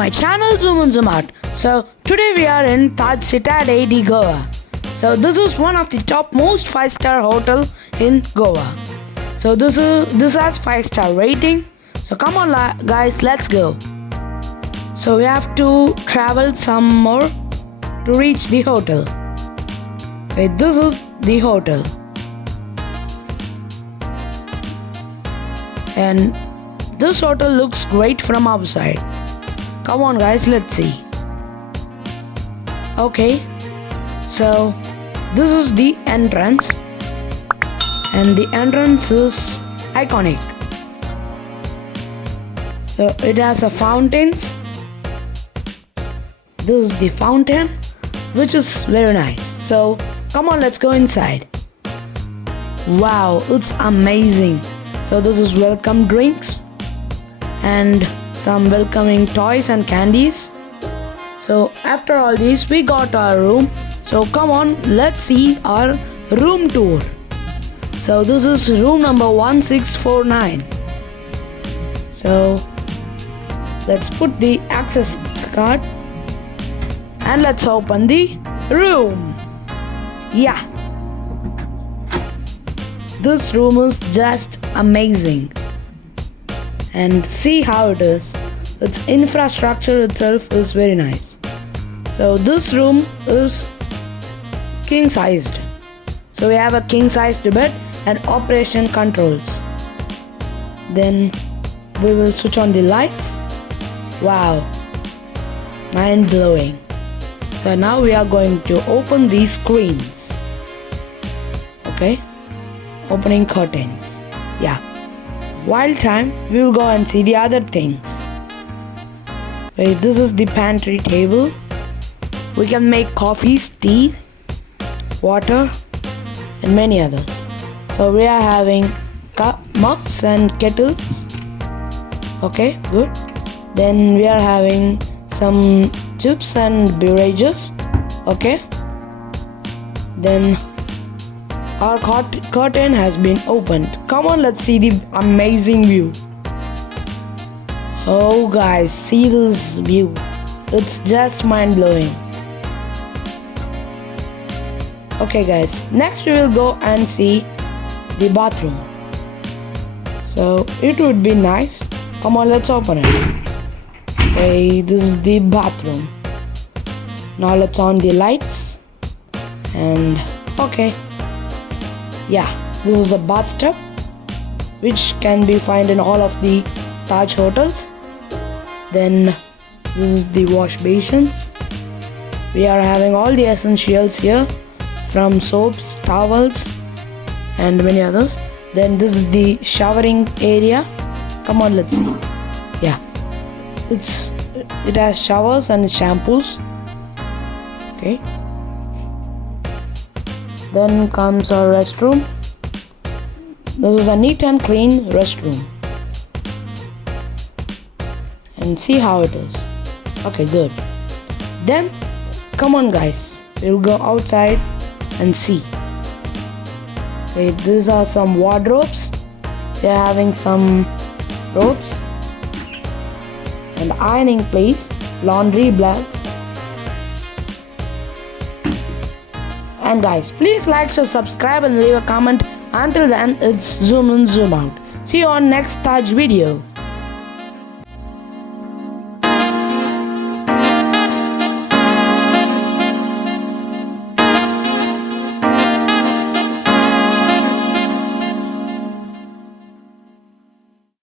my channel Zoom in Zoom Out. So today we are in Taj Cidadé de Goa. So this is one of the top most 5-star hotel in Goa. So this has 5-star rating. So come on guys, let's go. So we have to travel some more to reach the hotel. Okay, this is the hotel. And this hotel looks great from outside. Come on guys, let's see. Okay, so this is the entrance, and the entrance is iconic. So it has a fountains. This is the fountain, which is very nice. So come on, let's go inside. Wow, it's amazing. So this is welcome drinks and some welcoming toys and candies. So after all this, we got our room. So come on, let's see our room tour. So this is room number 1649. So let's put the access card and let's open the room. Yeah, this room is just amazing. And see how it is. Its infrastructure itself is very nice. So this room is king sized. So we have a king sized bed and operation controls. Then we will switch on the lights. Wow, mind blowing. So now we are going to open these screens. Okay, opening curtains. Yeah. While time, we will go and see the other things. Okay, this is the pantry table. We can make coffees, tea, water, and many others. So we are having mugs and kettles. Okay, good. Then we are having some chips and beverages. Okay. Then our curtain has been opened. Come on, let's see the amazing view. Oh guys, see this view. It's just mind-blowing. Okay guys, next we will go and see the bathroom. So it would be nice. Come on, let's open it. Okay, this is the bathroom. Now let's on the lights. And okay. Yeah, this is a bathtub which can be found in all of the Taj hotels. Then this is the wash basins. We are having all the essentials here, from soaps, towels, and many others. Then this is the showering area. Come on, let's see. Yeah, it has showers and shampoos. Okay. Then comes our restroom. This is a neat and clean restroom. And see how it is. Okay, good. Then, come on guys, we'll go outside and see. Okay, these are some wardrobes. We are having some ropes and ironing place, laundry bags. And guys, please like, share, subscribe and leave a comment. Until then, it's Zoom in, Zoom out. See you on next Taj video.